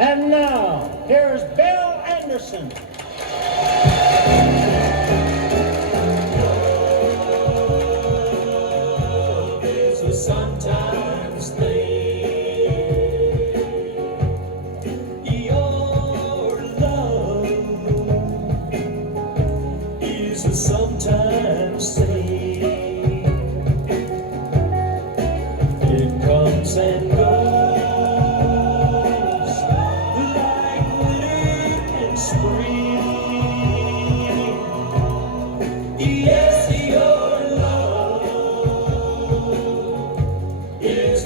And now, here's Bill Anderson. Love is a sometimes thing. Your love is a sometimes thing. It comes and goes.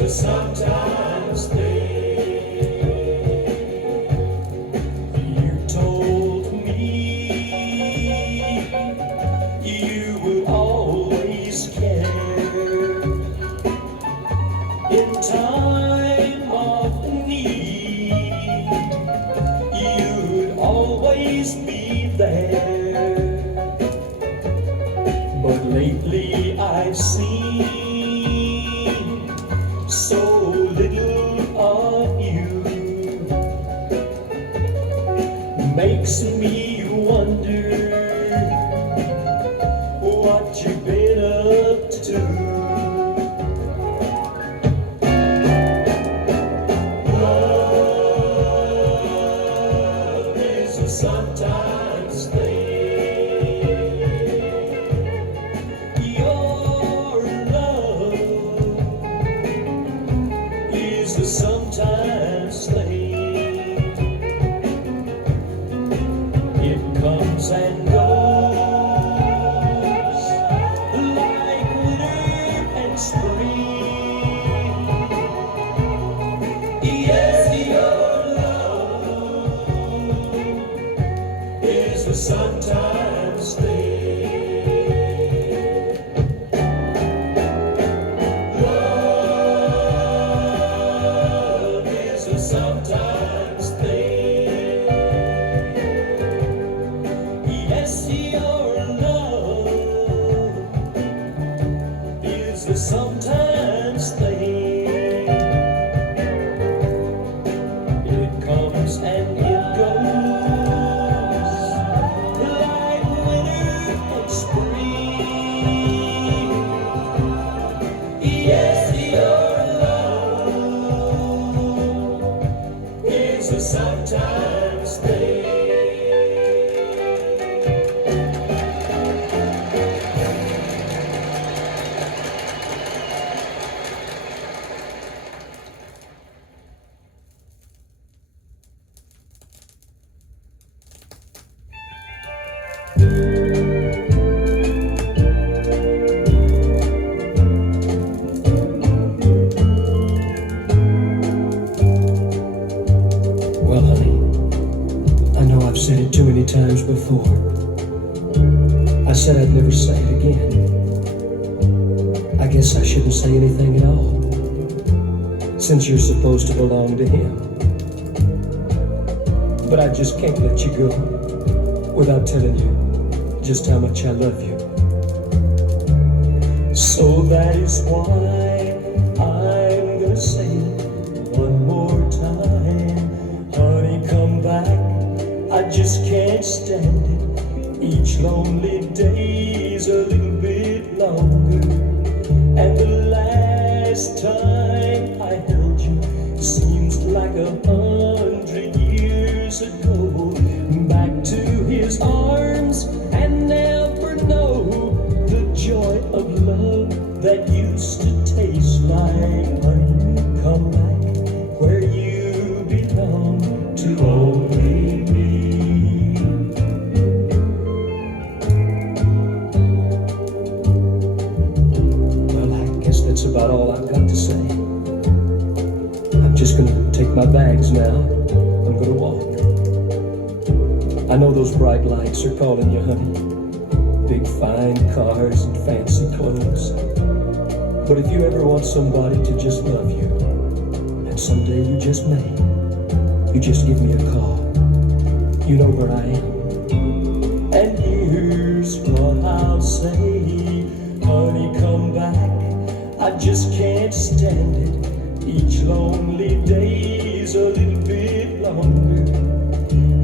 Sometimes thing. You told me you would always care in time of need. You'd always be there. But lately I've seen so little of you. Makes me wonder what you've been up to. Love is a sometimes thing. Sometimes thing. It comes and goes like winter and spring. Yes, your love is a sometimes thing. Sometimes thing. Yes, your love is a sometimes thing. It comes and it goes like winter and spring. Yes, your a sometimes thing. Well, honey, I know I've said it too many times before. I said I'd never say it again. I guess I shouldn't say anything at all, since you're supposed to belong to him. But I just can't let you go without telling you just how much I love you. So that is why I'm gonna say it one more time. Honey, come back, I just can't stand it. Each lonely day's a little bit longer. And the last time I held you seems like 100 years ago. Back to his arms and never know the joy of love that used to taste like honey. Come back where you belong to only me. Well, I guess that's about all I've got to say. I'm just gonna take my bags now. I'm gonna walk. I know those bright lights are calling you, honey. Big fine cars and fancy clothes. But if you ever want somebody to just love you, and someday you just may, you just give me a call. You know where I am. And here's what I'll say. Honey, come back, I just can't stand it. Each lonely day's a little bit longer.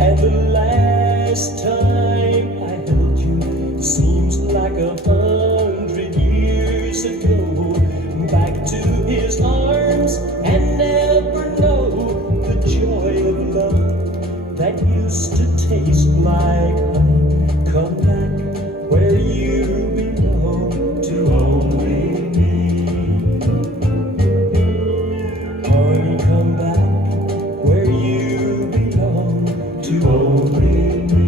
And the last time I held you seems like 100 years ago. Back to his arms and never know the joy of love that used to taste like honey. Come back where you belong to only me. Honey, come back where you belong to only me.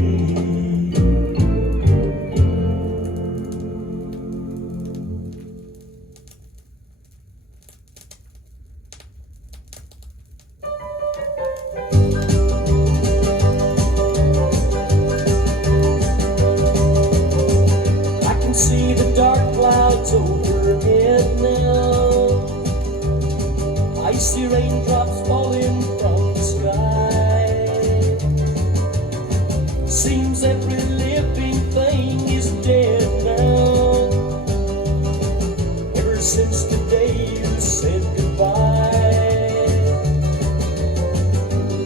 I can see the dark clouds overhead now. Icy raindrops falling from the sky. Seems every living thing is dead now. Ever since the day you said goodbye,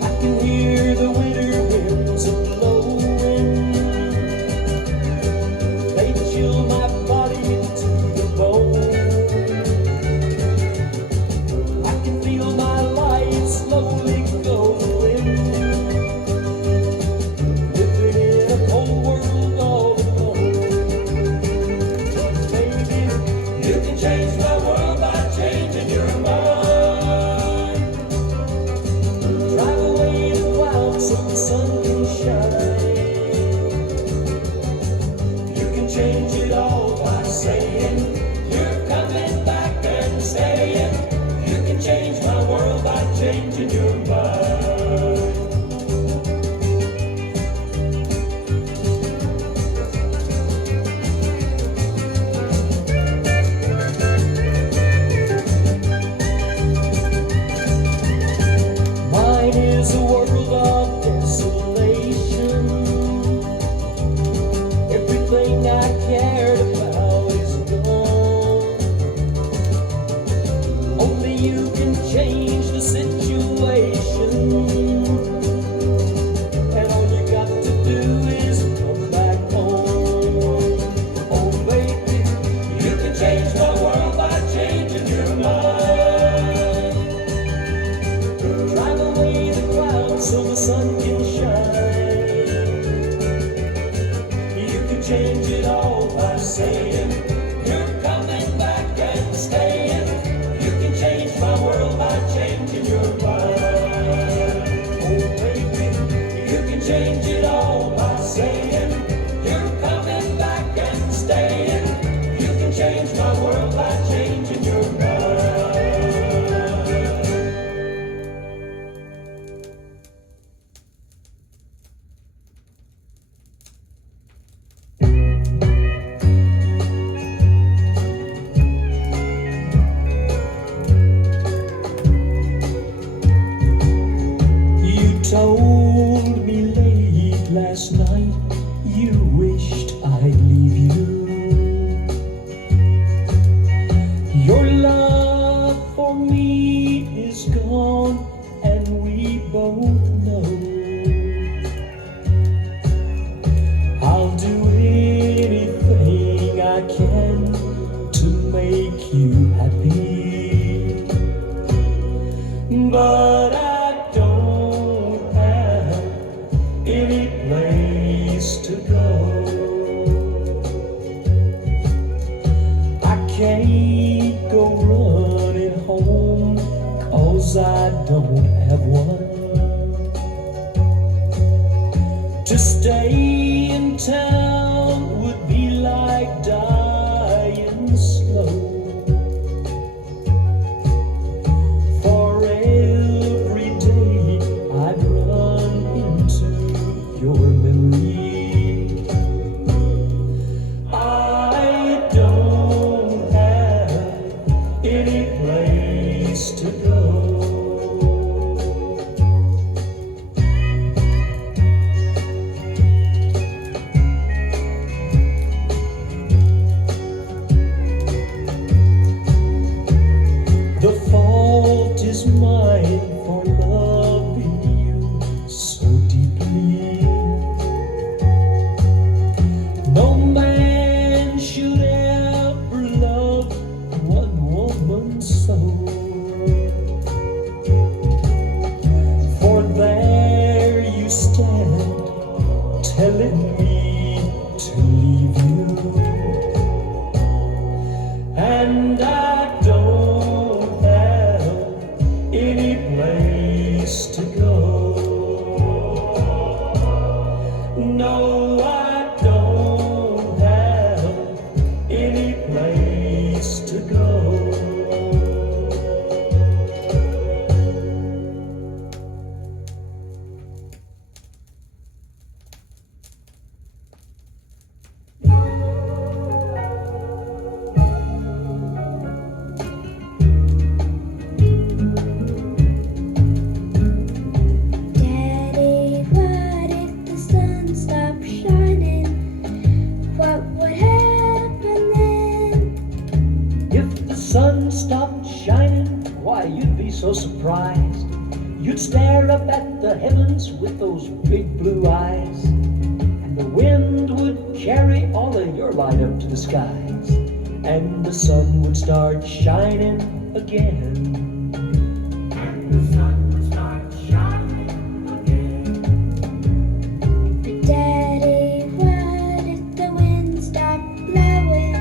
I can hear the winter winds a-blowing. They chill my body to the bone. I can feel my life slowly going, living in a cold world all alone. Baby, you can change my world by changing your mind. Drive away the clouds so the sun can shine. You can change it all by saying you're coming back and staying. You can change my world by changing your mind. Mine is a world of desolation. Everything I cared about is gone. Only you can change the situation. And all you got to do is come back home. Oh baby, you can change my world by changing your mind. Drive away the clouds so the sun can shine. You can change it all by saying you're coming back and staying. You can change my world by changing your mind. Oh baby, you can change it all by saying you're coming back and staying. You can change my world by changing your mind. You told me late last night you wished I'd leave you. Your love for me is gone, and we both know. I'll do anything I can to make you happy, but I don't have any place to go. I can't go running home 'cause I don't have one. To stay in town would be like dying slow. For every day I'd run into your memory. I don't have any place to go. telling me to leave you, and I don't have any place to go. No, I don't have any place to go. Daddy, what if the sun stopped shining? What would happen then? If the sun stopped shining, why, you'd be so surprised. You'd stare up at the heavens with those big blue eyes, and the wind would carry all of your light up to the skies, and the sun would start shining again. But Daddy, what if the wind stopped blowing?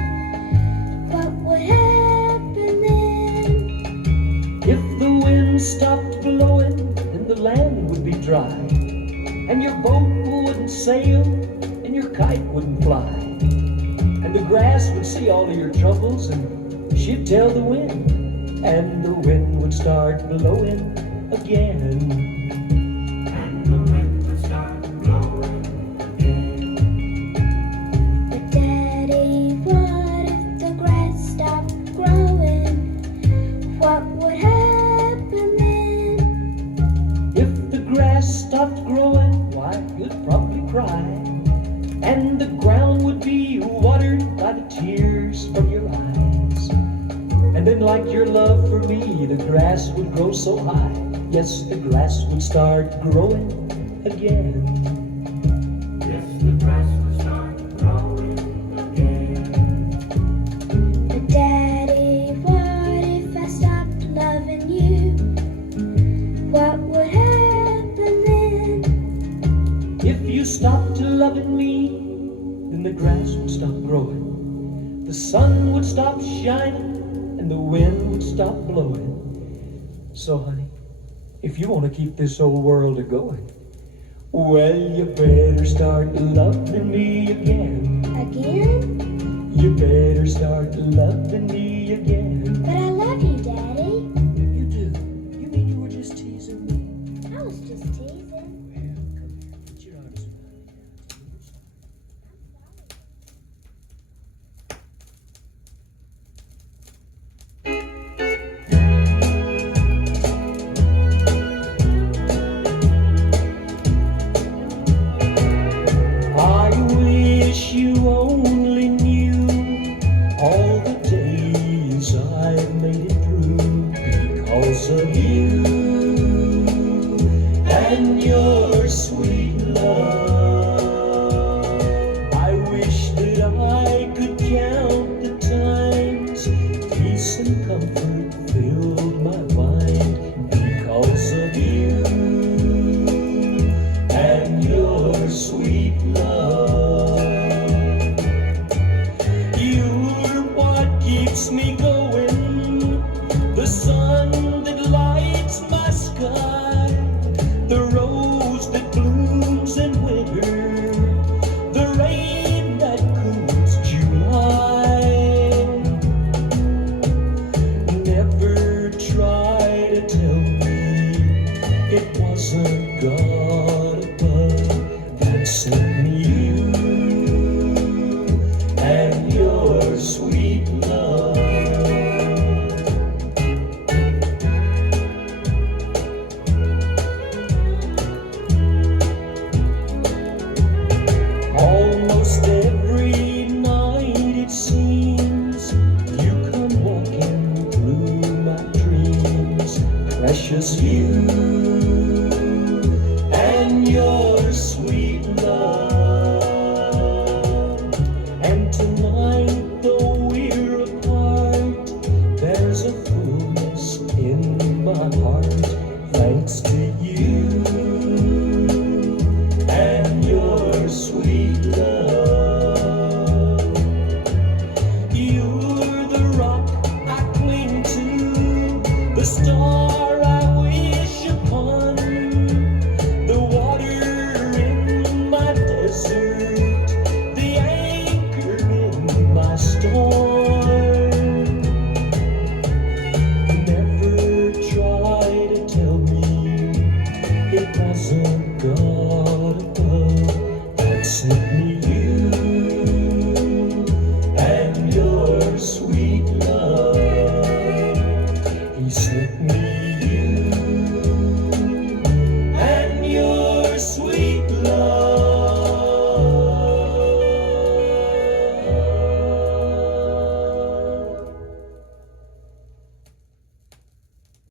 What would happen then? If the wind stopped blowing, then the land would be dry, and your boat wouldn't sail, and your kite wouldn't fly, and the grass would see all of your troubles, and she'd tell the wind, and the wind would start blowing again. But Daddy, what if the grass stopped growing? What would happen then? If the grass stopped growing, why, you'd probably cry, and the ground would be watered by the tears from your eyes. And then, like your love for me, the grass would grow so high. Yes, the grass would start growing again. But Daddy, what if I stopped loving you? What would happen then? If you stopped loving me, then the grass would stop growing, the sun would stop shining, and the wind would stop blowing. So, honey, if you want to keep this old world a-going, well, you better start loving me again. Again? You better start loving me again. But I love you, Daddy. You do? You mean you were just teasing me? I was just teasing. Well, come here. Put your arms around me. I wish you only knew all the days I've made it through because of you and your sweet love. I wish that I could count the times peace and comfort filled my mind because of you and your sweet love. You're what keeps me going, the sun that lights my sky, the rose that blooms in winter, the rain that cools July. Never try to tell me it wasn't God.